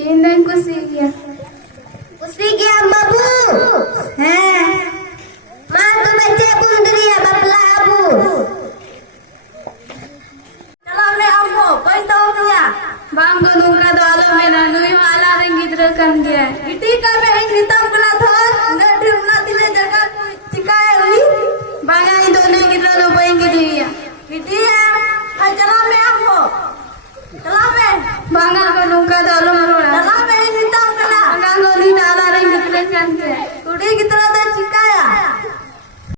Pindah kusi gya babu ma tu bache bundriya bapla abu chalo me ambo koi to gya bang do nungka do alam me na nui wala reng gidra kan gya iti ka me nitam kala thon ngadri na tile jaga chikai uli banga I do ne gidra do baing gidriya iti ya chalo me ambo chalo me banga ko nungka do alam chalo me nitam kala banga do ni dala reng gidra kan gya ude gidra da